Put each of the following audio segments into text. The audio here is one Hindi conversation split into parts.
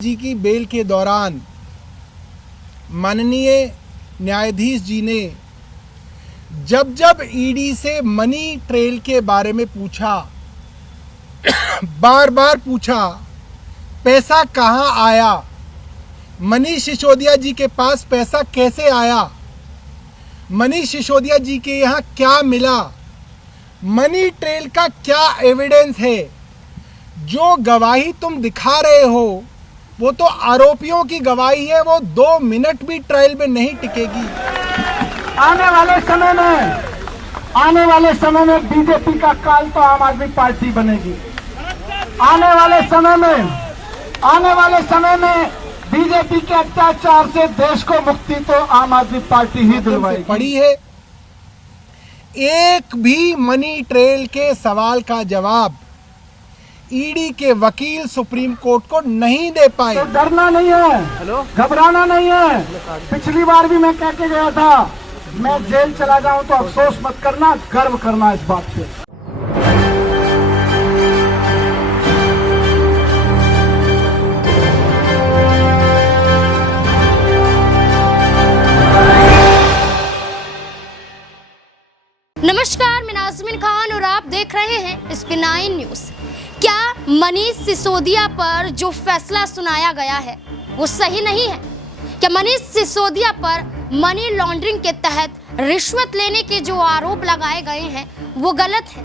जी की बेल के दौरान माननीय न्यायाधीश जी ने जब जब ईडी से मनी ट्रेल के बारे में पूछा, बार बार पूछा, पैसा कहां आया, मनीष सिसोदिया जी के पास पैसा कैसे आया, मनीष सिसोदिया जी के यहाँ क्या मिला, मनी ट्रेल का क्या एविडेंस है। जो गवाही तुम दिखा रहे हो वो तो आरोपियों की गवाही है, वो 2 मिनट भी ट्रायल में नहीं टिकेगी। आने वाले समय में बीजेपी का काल तो आम आदमी पार्टी बनेगी। आने वाले समय में बीजेपी के अत्याचार से देश को मुक्ति तो आम आदमी पार्टी ही दिलवाएगी। पड़ी है, एक भी मनी ट्रेल के सवाल का जवाब ईडी के वकील सुप्रीम कोर्ट को नहीं दे पाए। तो डरना नहीं है, घबराना नहीं है। पिछली बार भी मैं कह के गया था, मैं जेल चला जाऊं तो अफसोस मत करना, गर्व करना इस बात पे। नमस्कार, मैं नाज़मीन खान और आप देख रहे हैं SP9 न्यूज़। क्या मनीष सिसोदिया पर जो फैसला सुनाया गया है वो सही नहीं है? क्या मनीष सिसोदिया पर मनी लॉन्ड्रिंग के तहत रिश्वत लेने के जो आरोप लगाए गए हैं वो गलत है?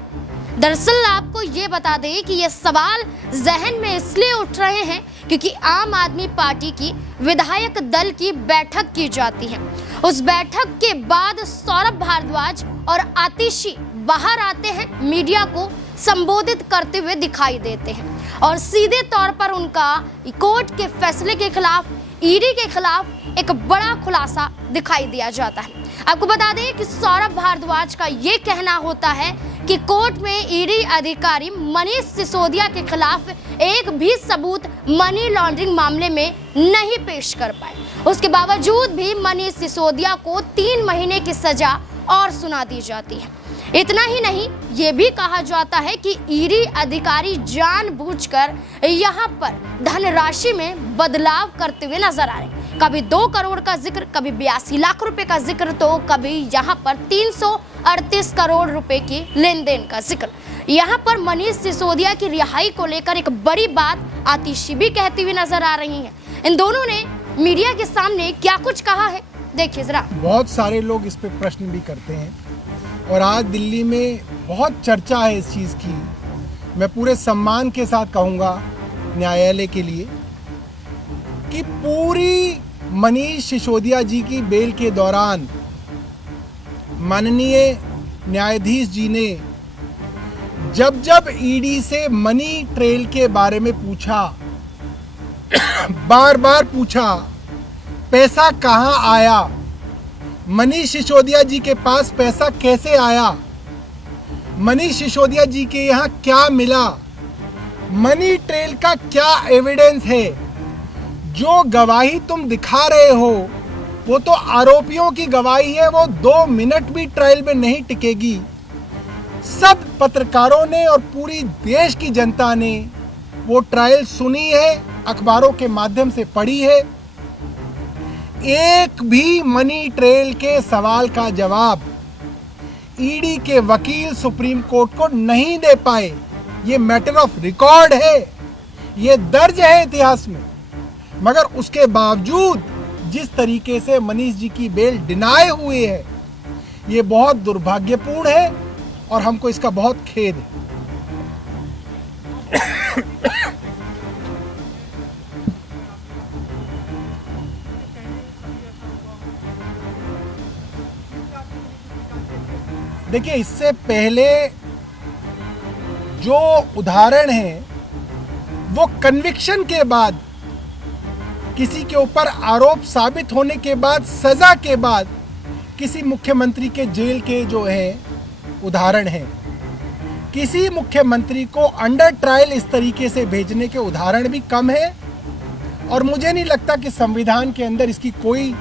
दरअसल आपको ये बता दें कि ये सवाल जहन में इसलिए उठ रहे हैं क्योंकि आम आदमी पार्टी की विधायक दल की बैठक की जाती है। उस बैठक के बाद सौरभ भारद्वाज और आतिशी बाहर आते हैं, मीडिया को संबोधित करते हुए दिखाई देते हैं और सीधे तौर पर उनका कोर्ट के फैसले के खिलाफ, ईडी के खिलाफ एक बड़ा खुलासा दिखाई दिया जाता है। आपको बता दें कि सौरभ भारद्वाज का ये कहना होता है कि कोर्ट में ईडी अधिकारी मनीष सिसोदिया के खिलाफ एक भी सबूत मनी लॉन्ड्रिंग मामले में नहीं पेश कर पाए। उसके बावजूद भी मनीष सिसोदिया को 3 महीने की सजा और सुना दी जाती है। इतना ही नहीं, ये भी कहा जाता है कि ईडी अधिकारी जानबूझकर यहाँ पर धनराशि में बदलाव करते हुए नजर आ रहे। कभी 2 करोड़ का जिक्र, कभी 82 लाख रुपए का जिक्र, तो कभी यहाँ पर 338 करोड़ रुपए की लेन देन का जिक्र। यहाँ पर मनीष सिसोदिया की रिहाई को लेकर एक बड़ी बात आतिशी भी कहती हुई नजर आ रही है। इन दोनों ने मीडिया के सामने क्या कुछ कहा है, देखिए जरा। बहुत सारे लोग इस पे प्रश्न भी करते हैं और आज दिल्ली में बहुत चर्चा है इस चीज़ की। मैं पूरे सम्मान के साथ कहूँगा न्यायालय के लिए कि पूरी मनीष सिसोदिया जी की बेल के दौरान माननीय न्यायाधीश जी ने जब जब ईडी से मनी ट्रेल के बारे में पूछा, बार बार पूछा, पैसा कहां आया, मनीष सिसोदिया जी के पास पैसा कैसे आया, मनीष सिसोदिया जी के यहाँ क्या मिला, मनी ट्रेल का क्या एविडेंस है। जो गवाही तुम दिखा रहे हो वो तो आरोपियों की गवाही है, वो 2 मिनट भी ट्रायल में नहीं टिकेगी। सब पत्रकारों ने और पूरी देश की जनता ने वो ट्रायल सुनी है, अखबारों के माध्यम से पढ़ी है। एक भी मनी ट्रेल के सवाल का जवाब ईडी के वकील सुप्रीम कोर्ट को नहीं दे पाए। ये मैटर ऑफ रिकॉर्ड है, ये दर्ज है इतिहास में। मगर उसके बावजूद जिस तरीके से मनीष जी की बेल डिनाई हुई है, ये बहुत दुर्भाग्यपूर्ण है और हमको इसका बहुत खेद है। देखिए, इससे पहले जो उदाहरण है वो कन्विक्शन के बाद, किसी के ऊपर आरोप साबित होने के बाद, सजा के बाद किसी मुख्यमंत्री के जेल के जो है उदाहरण है। किसी मुख्यमंत्री को अंडर ट्रायल इस तरीके से भेजने के उदाहरण भी कम है और मुझे नहीं लगता कि संविधान के अंदर इसकी कोई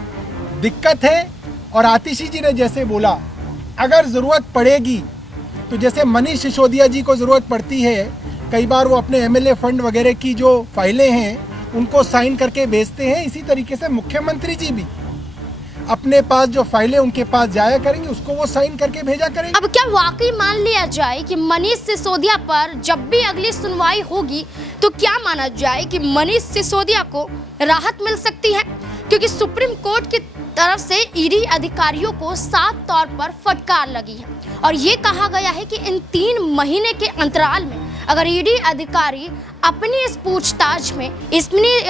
दिक्कत है। और आतिशी जी ने जैसे बोला, अगर ज़रूरत पड़ेगी तो जैसे मनीष सिसोदिया जी को ज़रूरत पड़ती है, कई बार वो अपने MLA फंड वगैरह की जो फाइलें हैं उनको साइन करके भेजते हैं, इसी तरीके से मुख्यमंत्री जी भी अपने पास जो फाइलें उनके पास जाया करेंगे उसको वो साइन करके भेजा करेंगे। अब क्या वाकई मान लिया जाए कि मनीष सिसोदिया पर जब भी अगली सुनवाई होगी तो क्या माना जाए कि मनीष सिसोदिया को राहत मिल सकती है? क्योंकि सुप्रीम कोर्ट की तरफ से ईडी अधिकारियों को साफ तौर पर फटकार लगी है और ये कहा गया है कि इन 3 महीने के अंतराल में अगर ईडी अधिकारी अपनी इस पूछताछ में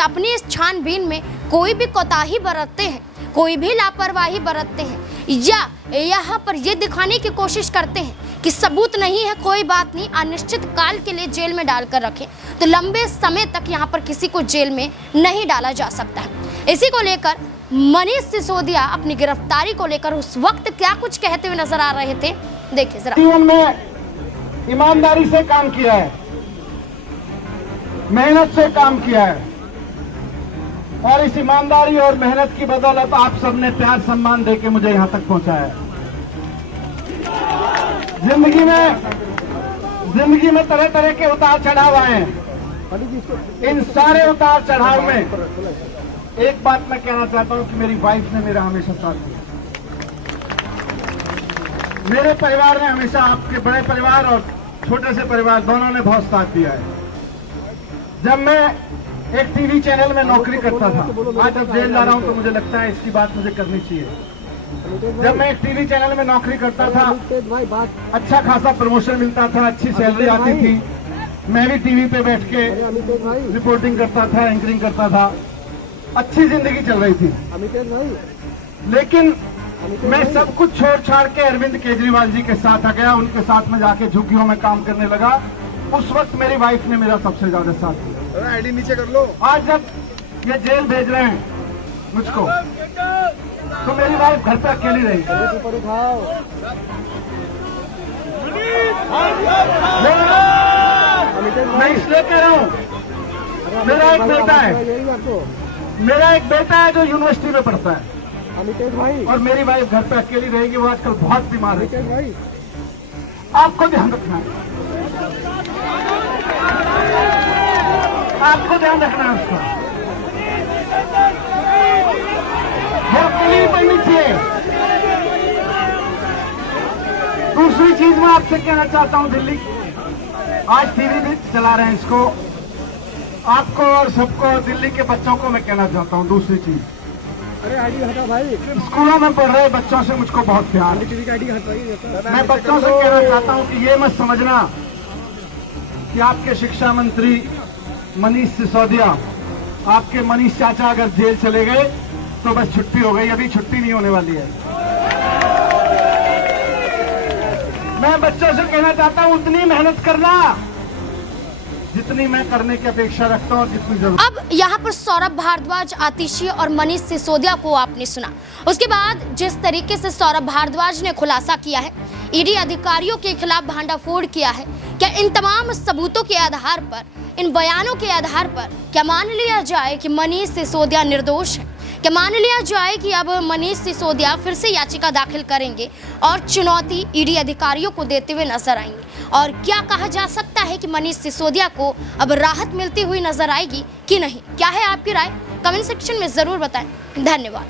अपनी इस छानबीन में कोई भी कोताही बरतते हैं, कोई भी लापरवाही बरतते हैं या यहाँ पर ये दिखाने की कोशिश करते हैं कि सबूत नहीं है, कोई बात नहीं, अनिश्चित काल के लिए जेल में डालकर रखें, तो लंबे समय तक यहाँ पर किसी को जेल में नहीं डाला जा सकता है। इसी को लेकर मनीष सिसोदिया अपनी गिरफ्तारी को लेकर उस वक्त क्या कुछ कहते हुए नजर आ रहे थे, देखिए जरा। जीवन में ईमानदारी से काम किया है, मेहनत से काम किया है और इस ईमानदारी और मेहनत की बदौलत आप सबने प्यार सम्मान देके मुझे यहां तक पहुंचाया है। जिंदगी में तरह तरह के उतार चढ़ाव आए हैं। इन सारे उतार चढ़ाव में एक बात मैं कहना चाहता हूं कि मेरी वाइफ ने मेरा हमेशा साथ दिया। मेरे परिवार ने हमेशा, आपके बड़े परिवार और छोटे से परिवार दोनों ने बहुत साथ दिया है। जब मैं एक टीवी चैनल में नौकरी करता था, आज जब जेल जा रहा हूं तो मुझे लगता है इसकी बात मुझे करनी चाहिए। जब मैं एक टीवी चैनल में नौकरी करता था, अच्छा खासा प्रमोशन मिलता था, अच्छी सैलरी आती थी, मैं भी टीवी पे बैठ के रिपोर्टिंग करता था, एंकरिंग करता था, अच्छी जिंदगी चल रही थी। लेकिन मैं सब कुछ छोड़ छाड़ के अरविंद केजरीवाल जी के साथ आ गया, उनके साथ में जाके झुग्गियों में काम करने लगा। उस वक्त मेरी वाइफ ने मेरा सबसे ज्यादा साथ दिया। आईडी नीचे कर लो। आज जब ये जेल भेज रहे हैं मुझको, तो मेरी वाइफ घर पे अकेली रही। मैं इसलिए कह रहा हूँ, मेरा एक बेटा है जो यूनिवर्सिटी में पढ़ता है और मेरी वाइफ घर पे अकेली रहेगी। वो आजकल बहुत बीमार है, आपको ध्यान रखना है, आपको ध्यान रखना है उसका। वो अकेली पढ़नी चाहिए। दूसरी चीज मैं आपसे कहना चाहता हूं, दिल्ली आज टीवी भी चला रहे हैं इसको, आपको और सबको, दिल्ली के बच्चों को मैं कहना चाहता हूं दूसरी चीज। अरे आईडी हटा भाई। स्कूलों में पढ़ रहे बच्चों से मुझको बहुत प्यार। मैं बच्चों से कहना चाहता हूं कि ये मत समझना कि आपके शिक्षा मंत्री मनीष सिसोदिया, आपके मनीष चाचा अगर जेल चले गए तो बस छुट्टी हो गई। अभी छुट्टी नहीं होने वाली है। मैं बच्चों से कहना चाहता हूं उतनी मेहनत करना जितनी मैं करने की अपेक्षा रखता हूं और जितनी जरूरत। अब यहाँ पर सौरभ भारद्वाज, आतिशी और मनीष सिसोदिया को आपने सुना। उसके बाद जिस तरीके से सौरभ भारद्वाज ने खुलासा किया है, ईडी अधिकारियों के खिलाफ भांडाफोड़ किया है, क्या इन तमाम सबूतों के आधार पर, इन बयानों के आधार पर क्या मान लिया जाए कि मनीष सिसोदिया निर्दोष है? क्या मान लिया जाए कि अब मनीष सिसोदिया फिर से याचिका दाखिल करेंगे और चुनौती ईडी अधिकारियों को देते हुए नजर आएंगे? और क्या कहा जा सकता है कि मनीष सिसोदिया को अब राहत मिलती हुई नजर आएगी कि नहीं? क्या है आपकी राय? कमेंट सेक्शन में जरूर बताएं। धन्यवाद।